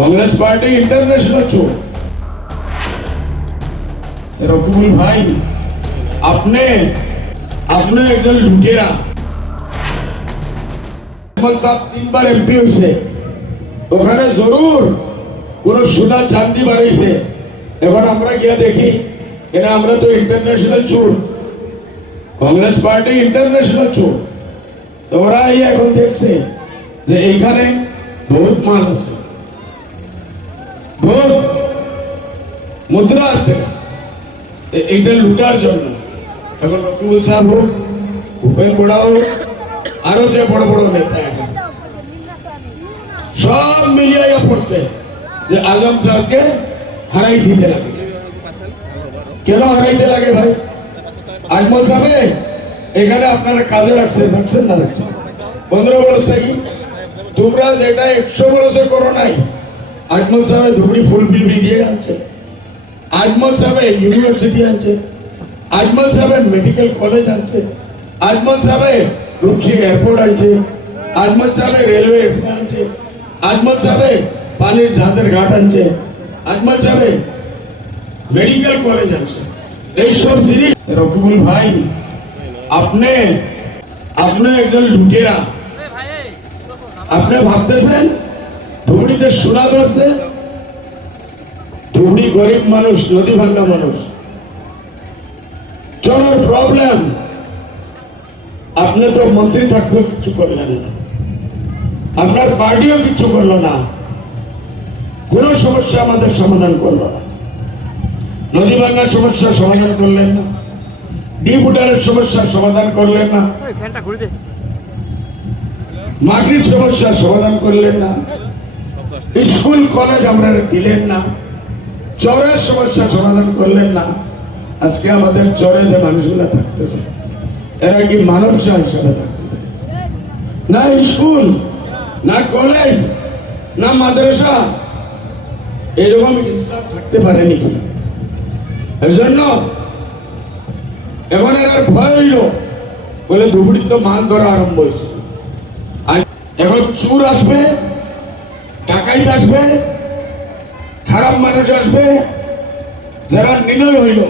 Congress party international चोर রকিবুল ভাই আপনি একজন লুটেরা সাহেব 3 বার এমপি হয়েছে ওখানে জরুর কোন সোনা চাঁদি বাড়াইছে এখন আমরা গিয়া দেখি এরা আমরা তো ইন্টারন্যাশনাল চোর कांग्रेस पार्टी इंटरनेशनल चोर तो ওরা এখন দেখছে যে এইখানে বহুত মাল আছে বহুত মুদ্রা আছে এইটা লুটার জন্য এখন রকিবুল সাহেব হোক ভূপেন বড়া হোক আরো যে বড় বড় নেতা এখন সব মিলিয়ে পড়ছে যে আজম সাহেবকে হারাই দিতে লাগে কেন হারাইতে লাগে ভাই আজমল সাহেব এখানে আপনারা কাজে রাখছেন না রাখছেন 15 বছর থেকে তোমরা যেটা 100 বছর করো নাই আজমল সাহেব ধুবড়ি ফুলফিল দিয়ে আনছে আজমল সাহেব ইউনিভার্সিটি আনছে আজমল সাহেব মেডিকেল কলেজ আনছে আজমল সাহেব রুখি এয়ারপোর্ট আনছে আজমল সাহেব রেলওয়ে আনছে আজমল সাহেব পানির জাহাজের ঘাট আনছে আজমল সাহেব মেডিকেল কলেজ আনছে এই সব জিনিস রকিবুল ভাই আপনি একজন লুটেরা আপনি ভাবতেছেন ধুবড়িতে সোনা ধরছে ধুবড়ি গরিব মানুষ নদী ভাঙ্গা মানুষ চোরের প্রবলেম আপনি তো মন্ত্রী থাকলেও কিছু করলেন না আপনার পার্টিও কিছু করলো না কোন সমস্যা আমাদের সমাধান করলো না নদী ভাঙ্গার সমস্যার সমাধান করলেন না ডিপুটারের সমস্যার সমাধান করলেন না মাটির সমস্যার সমাধান করলেন না স্কুল কলেজ আমরা দিলেন না চরের সমস্যার সমাধান করলেন না আজকে আমাদের চরে যে মানুষগুলা থাকতেছে এরা কি মানব হিসাবে থাকতেছে না স্কুল না কলেজ না মাদ্রাসা এরকম ইনসাফ থাকতে পারে নাকি এই জন্য এখন এর ভয় হইল বলে ধুবড়ি তো মাছ ধরা আরম্ভ হয়েছে এখন চোর আসবে ডাকাইত আসবে খারাপ মানুষ আসবে যারা নির্ণয় হইল